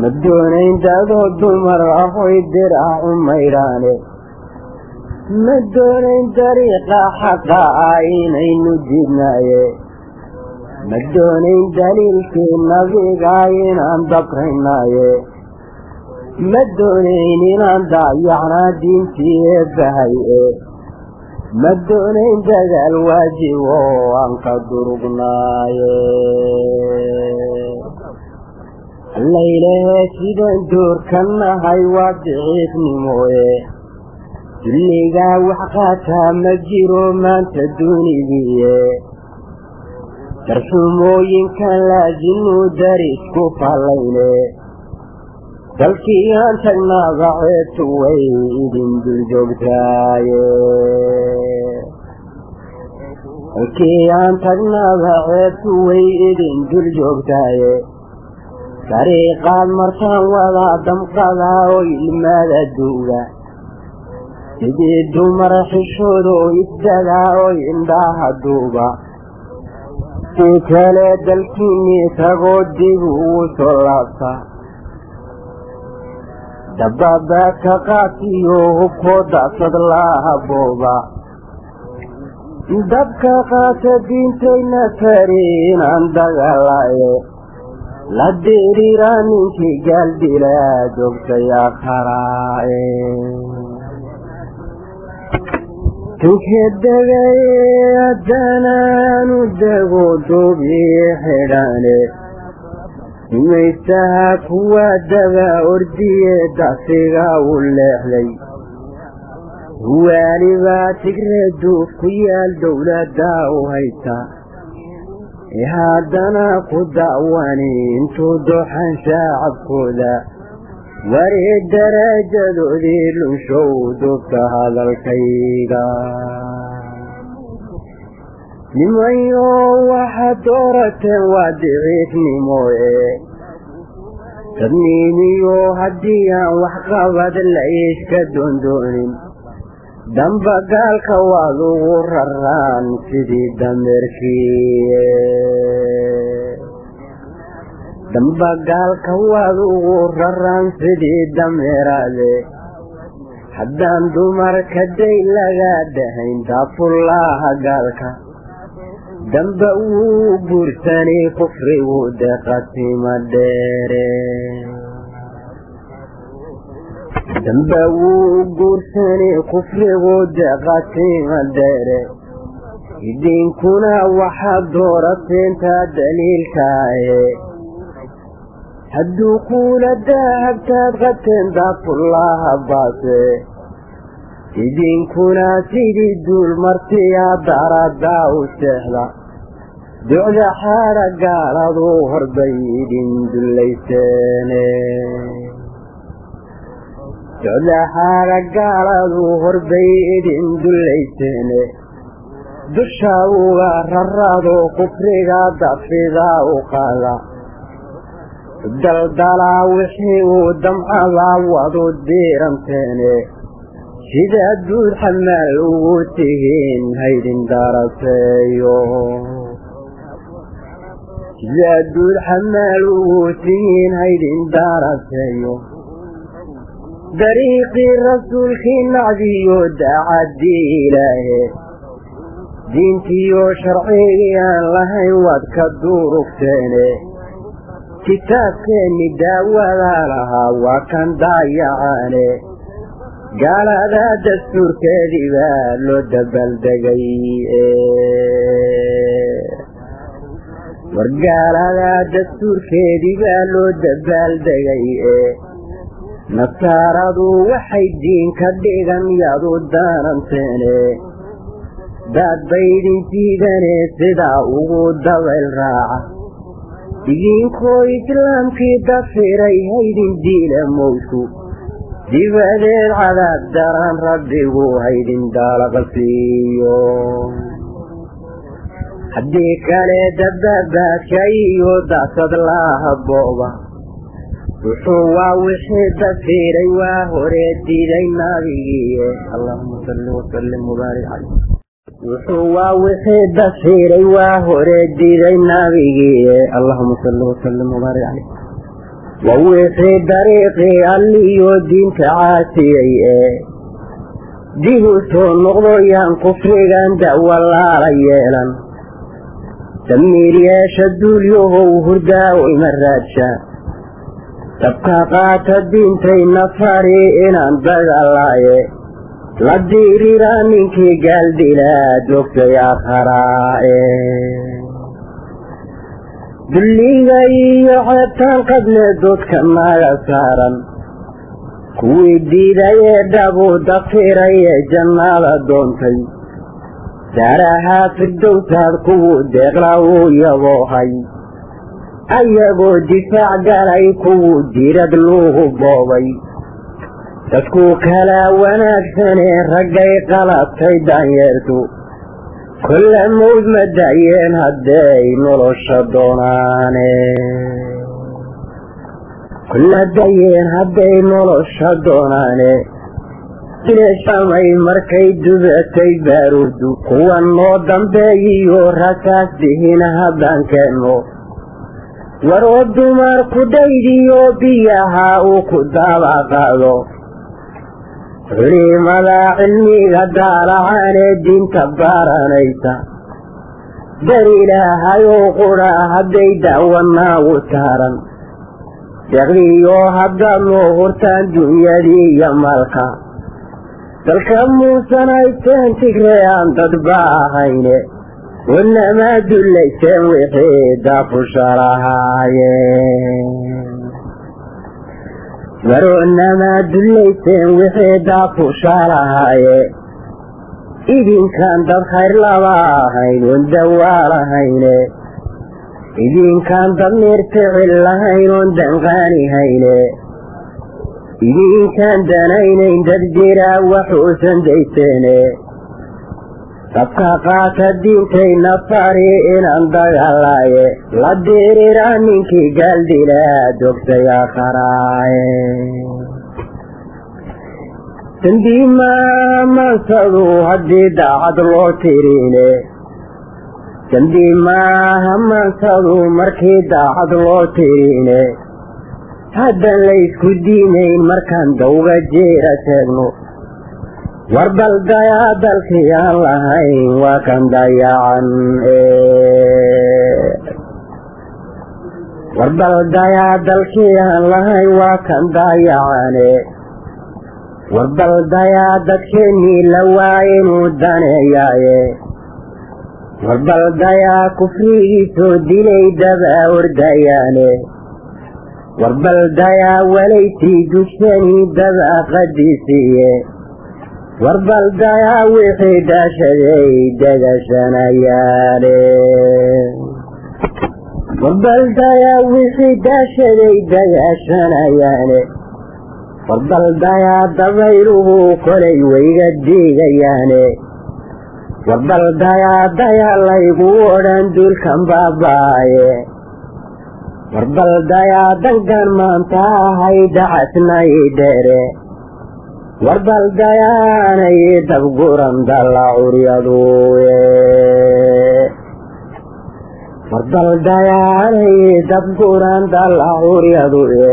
ma doonayn dadoo dumar hoy diraacu maydhaane ma doonayn dariiqa xaqa ah inaynu diidnaaye ma doonayn daliilkii nabiga inaan dabraynaaye ma doonayn inaan daayacnaa diintii eebbahay-e ma doonayn dagaal waajib oo aan ka durugnaaye allaylehe sidaan doorkan nahay waa diciifnimoye dulligaa wax qaataa ma jiro maanta duunigiiye darxumooyinkan laazimuu darisku fallayne dalkiiaan tagnaba ceebtu way idin dul joogtaaye dalkiiaan tagnaba ceebtu way idin dul joogtaaye dariiqaad martaan wadaa damqadaa oo ilmaada duuga sidii dumar xishooda oo isdagaa oo indhaha duuba si kale dalkiinnii tagoo dib ugu soo laabta dabbabaadka qaatiyo hubkoo dacsad laha booba dabka qaata diintayna fari inaan dagaalaaye la diriiraa ninkii gaaldilaa joogtay akharaaye tunkee degaye haddanaanu dego duubii xidhaane imaysaha kuwa daba ordiye dacsiga u leexday waalibaa tigre duuf ku yaal dowladda u hayta haddana ku dacwani intuu doxan shaacabkooda wari darajadoodii lunshow dubta hadalkayga nimayo waxaad doorateen waa diciifnimoe dadniimiyo haddii aan waxqabad la iska doondoonin damba gaalka waad ugu raraan sidii dameerkiie damba gaalka waad ugu raraan sidii dameeraade haddaan dumarka day laga dhahayn daafullaaha gaalka damba wuu guursanay kufrigu deqasima dheere damba wuu guursanay kufrigu deqasima dheere idinkuna waxaad doorateentaa daliilkaaye hadduu kuula dahabtaad qateen daafullaaha baase idinkuna sidii duul martiyaa daradaa u seexda ducda xaadha gaaladu horbay idin dullayseene ducda xaadha gaaladu horbay idin dullayseene dusha uga rarado kufriga dafidaa u qaada daldalaa wixii uu damcadaa wadu diiranteene sida duud xamaal ugu tihiin haydin daraseeyo sida duud xamaal ugu tihiin haydin daraseeyo dariiqii rasuulkii nacdiyo daacadii ilaahe diintiyo sharcigii aan lahayn waad ka durugteene kitaabkeenni daawadaa lahaa waa kan daayacaane gaalada dastuurkeedii baa loo dabaaldegay war gaalada dastuurkeedii baa loo dabaaldegay nasaaradu waxay diin ka dhigan yaad u daananteene daad baydin diidane sidaa ugu dabayl raaca idinkoo islaamkii dafiray haydin diila mowsku dibadeed cadaab daran rabbigu haydin daalaqasiiyo haddii kale dabaabaadka iyo dacsad laha booba wuxuu waa wixii dafiray waa hore diiday nabigiiye allahuma salli wasallim mubaarik caleyh wuxuu waa wixii dafiray waa hore diiday nabigiiye allahuma salli wasallim mubaarik caleyh waa wixii dariiqii alliyo diinta caasiyey dib u soo noqdo yaan kufrigan da'walaala yeelan damiir yeesha duulyahow hurdaaw ima raadsha dabka qaata diintayna fari inaan dagaalaaye la diriiraa ninkii gaaldilaa joogtay akharaae dulliga iyo ceebtaan qabne doodka naga saaran kuwii diidayee dhabu dafirayee jannada doontay daaraha firdowsaad kuwuu deeqla uu yaboohay ayagoo difaac galay kuwu dirad luugu boobay dadku kala wanaagsanee raggay qalatay daanyeertu kulla mawd ma da'yeen hadday nolosha doonaane kulla da'yeen hadday nolosha doonaane dileeshamay markay dubatay baaruurdu kuwan noo dambeeyiyo rasaas dihin haddaan keenno waroo dumar ku dhaydiyo biyaha uu ku daabaqaado culimada cilmiga daalacaanee diinta baaranaysa dar ilaahayou qudha hadday da'wanaa u taaran deeqdiiyo haddaad noo hurtaan dunyadii iyo maalka dalka muusan haysteen tigree aan dadba ahayne wanamaa dullayseen wixii daafusha lahaayeen waronamaa dullayseen wixii daafusha lahaaye idinkaan dad khayr laba ahayn oon dawaa lahayne idinkaan dad mirticil lahayn oon danqaanihayne idinkaan danaynayn dad jira waxuusan dayseene dabka qaata diintayna fari inaan dagaalaaye la diriira ninkii gaaldilaa dogtay akharaaye dambii maamansadu haddii daacad loo tirine dambii maaha maansadu markii daacad loo tirine haddaan laysku diinayn markaan dawga jeera sheegno warbal dayaa dalkii aan lahayn waa kan dayacan warbal dayaa dalkii aan lahayn waa kan dayacane warbal dayaa dadkeennii la waaye inuu daneeyaaye warbal dayaa kufrigiisoo dilay daba ordayaane warbal dayaa walaysii dugsanii daba qadiisiiye warbal dayaa wixii daashaday dagashanayaane warbal dayaa wixii daashaday dagashanayaane warbal dayaa dabayluhu kolay wayga diigayaane warbal dayaa laygu odhan duulkan baabaaye warbal dayaa dankan maanta ahay dacasnay dheere warbal dayaanay dabguran dalla curyaduye warbal dayaanay dabguran dalla curyaduye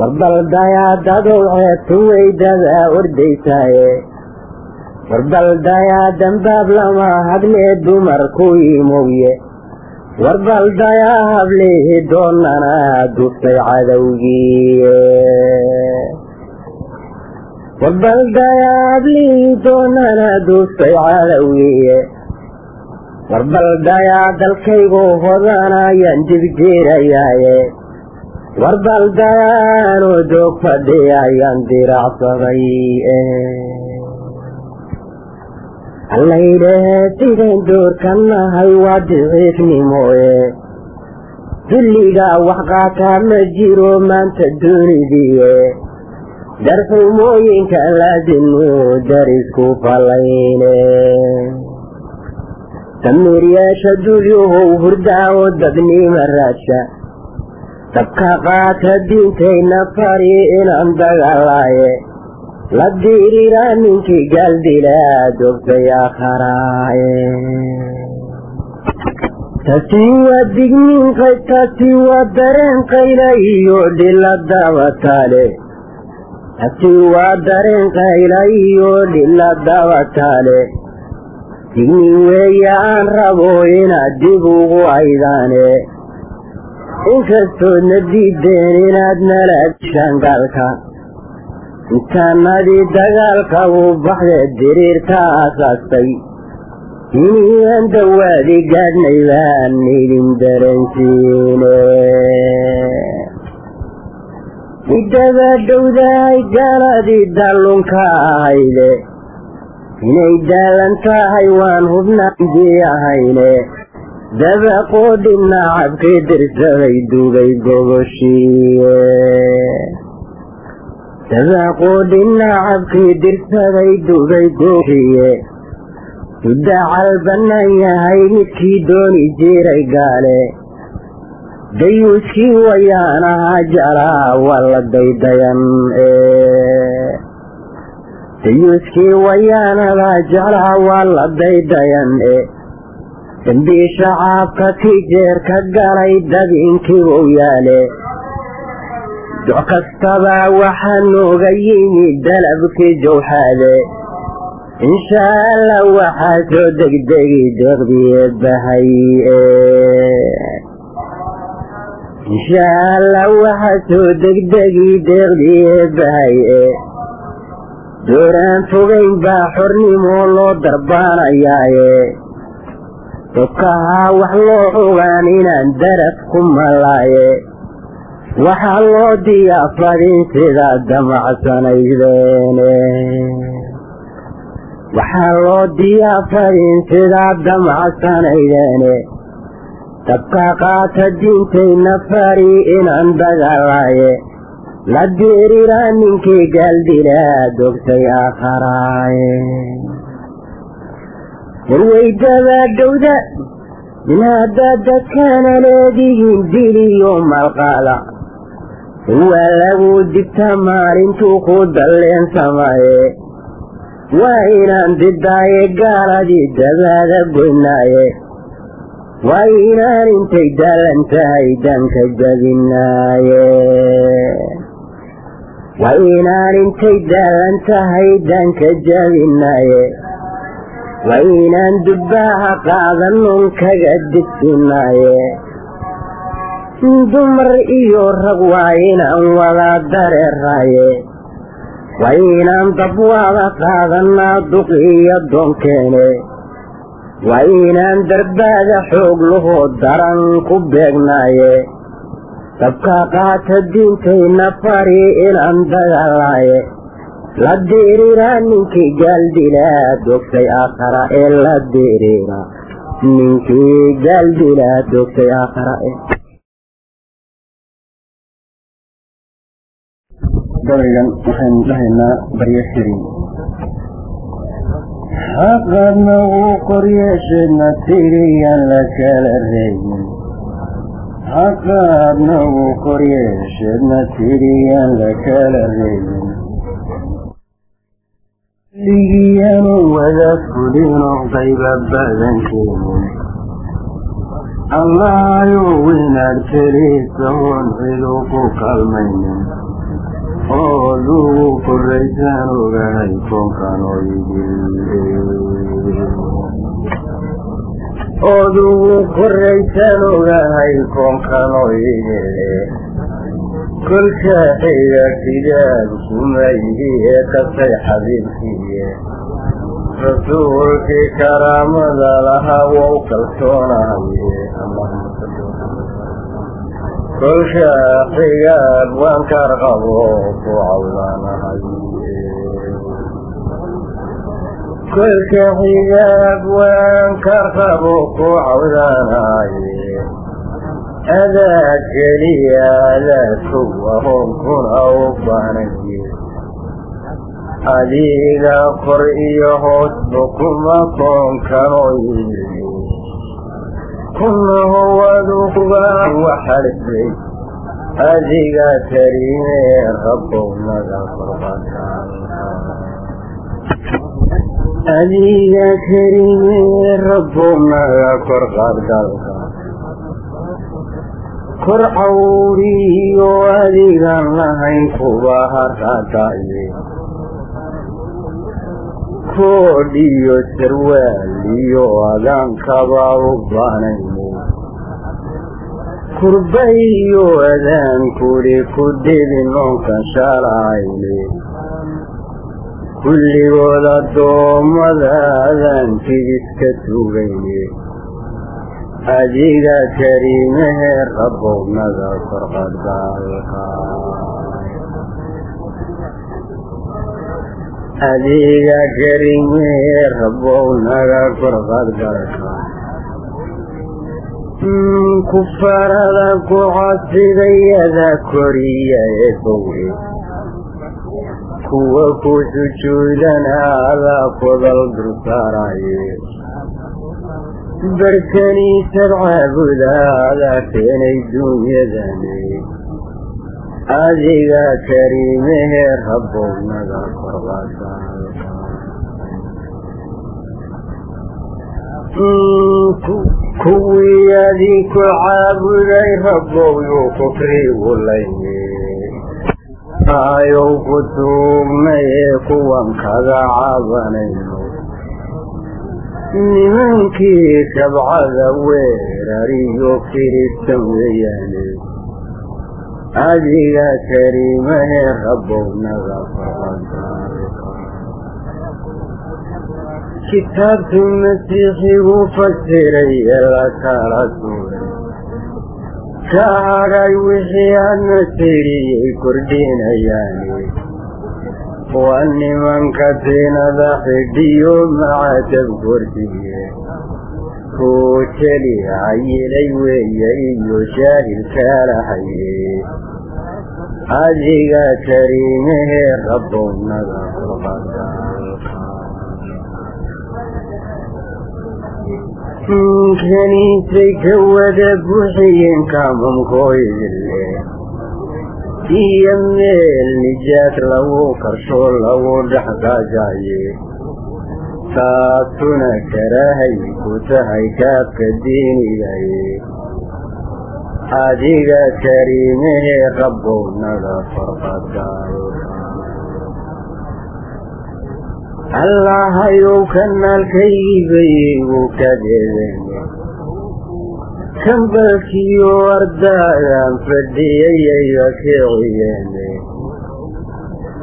warbal dayaa dadow ceebtu weydada ordaysaaye warbal dayaa dambaab lama hadlee dumarku yimowye warbal dayaa hablihi doonana duftay cadowgiiye warbal dayaa hablihi doonana duftay cadowgiiye warbal dayaa dalkaygu hodanayaan dibjeerayaaye warbal dayaanoo doog fadhiyayaan diracsaday allaydhahe sidayn doorkan nahay waa diciifnimooye dulligaa wax qaataa ma jiro maanta doonidiiye darxumooyinka laadinu darisku fallayne damiiryeesha dulyuhow hurdaawo dadnima raadsha dabka qaata diintayna fari inaan dagaalaaye la diriira ninkii gaaldilaa dogtay akharaaye taasi waa digniin taasi waa dareen qayla iyo dhila dabataale taasi waa dareen qayla iyo dhila dabataale digniin weeye aan rabo inaad dib ugu aydaane inkastoodna diideen inaad nala shangaalka intaanadii dagaalka uu baxda diriirka aasaastay iniaan dawaadi gaadhnay baan idin dareensiine midaba dhowdahay gaaladii dallunka ahayde inay daalan tahay waan hubnaandii ahayne dabaqoo dhinacabkii dirsaday dugay gogoshiye dabaqoo dhinacabkii dirsaday dugay gogoshiye udacal bannaan yahay midkii dooni jiray gaale dayuuskii wayaanaha jalaa waa la daydayan dayuuskii wayaanada jalaa waa la daydayan dambii shacaabka kii jeer ka galay dabinkii u yaale doc kastaba waxaa nooga yimid dalabkii jawxaade inshaa allah waxaa soo degdegi deeqdiye bahay inshaa allah waxaa soo degdegi deeqdiye bahay dooraan fogayn baa xornimo loo darbaanayaaye dobkahaa wax loo ogaan inaan daraf ku malaaye waxaa loo diyaafadin sidaa damacsanaydeen waxaa loo diyaafadin sidaa damacsanaydeen dabka qaata diintayna fari inaan dagaalaaye la diiriraa ninkii gaaldilaa dogtay aakaraaye warwaydaba dhowda min haddaad dadkana leedihiin diliyo malqaada waa lagu digta maalintuu ku dalleensamaaye waa inaan didaaye gaaladii dabaada goynaaye waa inaan intay daalan tahay danka jabinaaye waa inaan intay daalan tahay danka jabinaaye waa inaan dubbaaha qaadanon kaga digsinaaye dumar iyo rag waa inaan wada dareeraaye waa inaan dabwaada qaadanaa duq iyo doonkeene waa inaan darbaada xoog lahoo daran ku beegnaaye dabka qaata diintayna fari inaan dagaalaaye la diiriraa ninkii gaaldilaa dogtay aakhara la diiriraa ninkii gaaldilaa dogtay aakhara gabaygan waxaynu dhahaynaa baryo xirin xaqadna uu qoryeesheedna tiriyaan la kala reegin xaqaadna uu qoryeesheedna tiriyaan la kala reegin ligiyaanu wada fulino qayba badankeeni allahayow inaad keliisahoon cidu ku kalmaynin oodugu koraysaan ogahay koonkan oo oodugu koraysaan ogahay koonkan oo igile kolka xiga sidaad kumaydi ee kasay xabiibkiiye rasuulkii karaamada lahaa wou kalsoonahaye kolka xigaad waan karqabo ku cawdaanahaye kolka xigaad waan karqabo ku cawdaanahaye adaa keliya adaa kow ahoon kuna u baanaye adiga kor iyo hoosba kuma koonkanoo yili kuna howadu kubaa waxadhisay adiga kariimee rabbow naga korqadgal adiga kariimee rabbow naga korqadgalka kor cawriyo adigaan lahayn kuba harqadaye koodh iyo sarwaal iyo adaankaba u baanayne kurba iyo adaankuli ku dhibin oonkan shaalaayne kulligood addoommada adaantigiska sugayne adiga kariimahee rabbow naga korqadgalka adiga kariimahee rabbow naga korqadgalka كفارة كعصري ذكرية بوي كوكو سجودنا على فضل برساراي بركني سبع بذا فين الدنيا ذني أذيك كريمه ربنا ذكر كوي ذيك عابدي ربو يكفري وليني آيو فتوم يكوان كذا عابنينو نمنكي سبع ذوير ريو كريستم وياني أذيك كريمه ربنا ذكر كتاب المسيح وفسري لك رسول كاري وحيان مسيري كردين يعني وأني من كتين ذاحدي مع تذكرتي كوتلي عيلي ويأيو شاهل كالحي هذه كريمه ربنا ذكر كنيسك ودبوحين كامم كويز الليل يمي النجات لو كرشول لو دحقا جاي ساتنا كراهي كتهي كابك الديني جاي هذه كريمه ربنا لفرقا الله يوكلنا الكيبي وكذبني كم بلكي وردايا فدي يكيعيني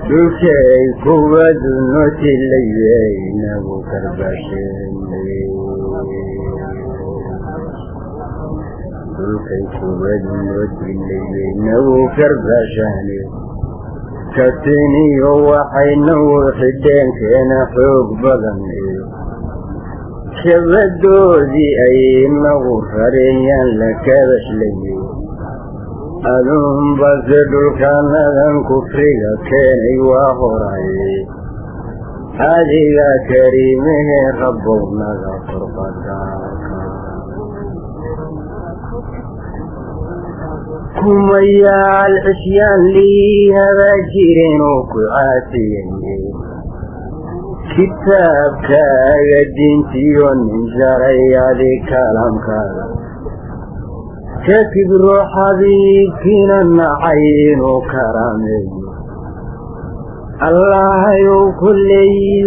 دلكي كواد النوتي الليين وكرباشيني دلكي كواد النوتي الليين وكرباشيني كتني وحين وحدين كان حب بغني شبدو ذي أين وفريا لك بشلي ألوم بزد كان ذن كفري كان وهراي هذه كريمه ربنا غفر قداك كميا العشيان لي هذا جيرين وكعاتين كتاب كايدين تيون من جري هذه كلام كذا كتب روح بيكين النعين وكرامي الله يوكلي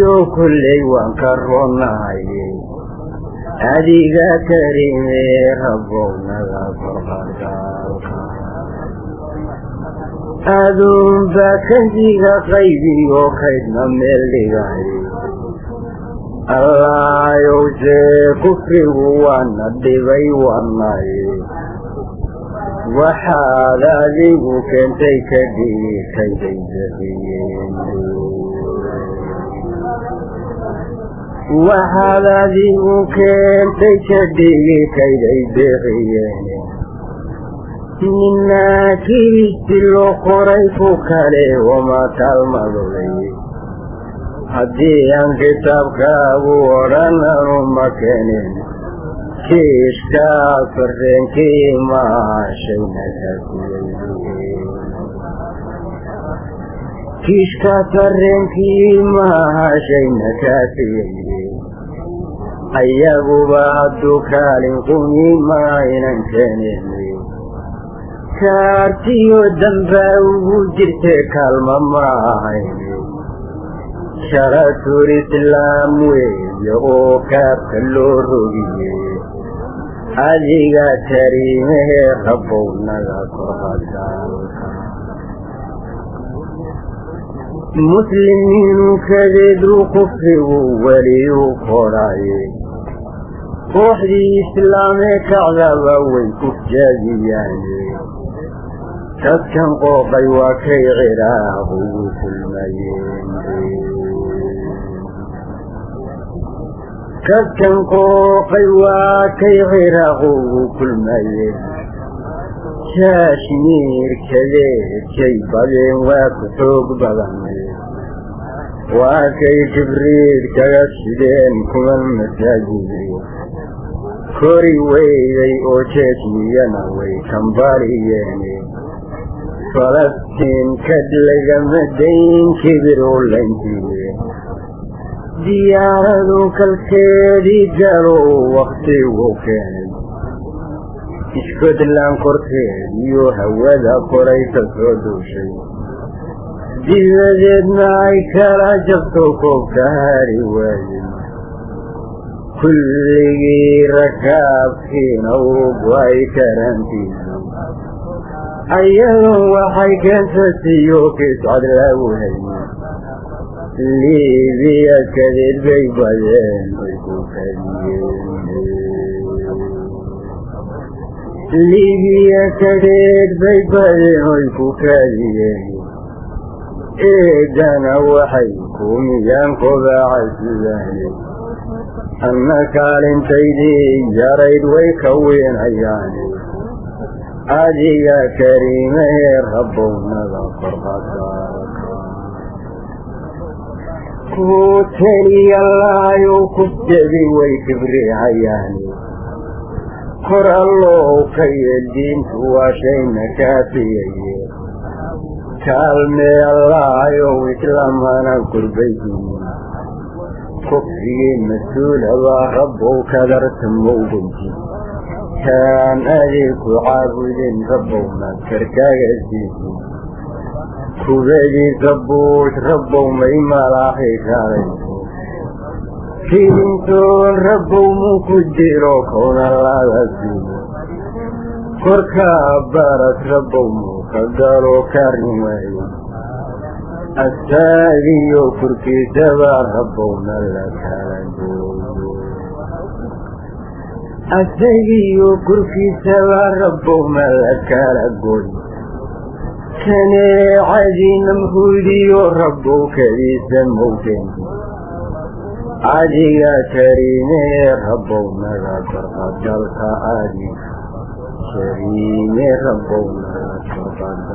وانكرنا عين هذه كريمه ربنا غفر قداك أذن فكنتك قيدي وخيدنا من اللغاية الله يوجه كفري وانا الدبي وانا وحالا ذيك كنتي كدي كيدي جديين وحالا ذيك كنتي كدي كيدي جديين منا كيست الأخرى فكالي وما تلمضي هدي عن كتابك ورنا مكانين كيش كافرين كيما شينك كيش كافرين كيما شينك أيابو بعدو كالين قومي ما ينكنين كارتيو دنبا وجرت كلمة معايني شرطور إسلام ويو كاب كلو روغي هذه كريمه ربنا لكرها مسلمين كذدوا كفروا وليو قرأي وحدي إسلامي كعذابا ويكف جازياني تسكن قوقي وكي غراه في الميين كسكن قوقي وكي غرقوا كل ميت كاشمير كذير كي بدين وكتوب بغمي وكي جبريل كيسدين كل المساجد كوري ويدي اوتيتي ينوي كمبارييني فلسطين كدلق مدين كبروا لنجي ديارة كالكيدي جاروا وقتي وكان اسكت لان قرتين يوهوذا قريت الفردوشي دي معي كرا جبتوكو كهاري واجي كل ركاب فينا وبواي كرانتين أيضا وحي كانت تسيوك سعد الأوهي ليبيا كذب بيبادين ليبيا كذب بيبادين ويكوكاليين إيدانا وحيكم ينقض عزلاني أنك علمتيدي جريد ويكوين عياني أدي يا كريم ربنا ذكر خطاك كوتني الله يكتبي ويكبري عياني قر الله كي الدين تواشين كافيي كالمي الله يوكلم أنا قربيتي كفري مسؤول الله ربه كدرت موجودي كان أليك عابدين ربونا كركاك الزيزي كوبيدي زبوت ربو ميما لاحي كاريسو كيبنتون ربو مكديرو كون الله الزيزي كركا بارت ربو مكدرو كارنوائي الساقيو كركي سبا ربونا لكارنجو أسيو كركي سوا ربو ملكال أقول كان عادين مهودي وربو كريسا موتين عادي يا كريمي ربو ملكال أجلك عادي كريمي ربو ملكال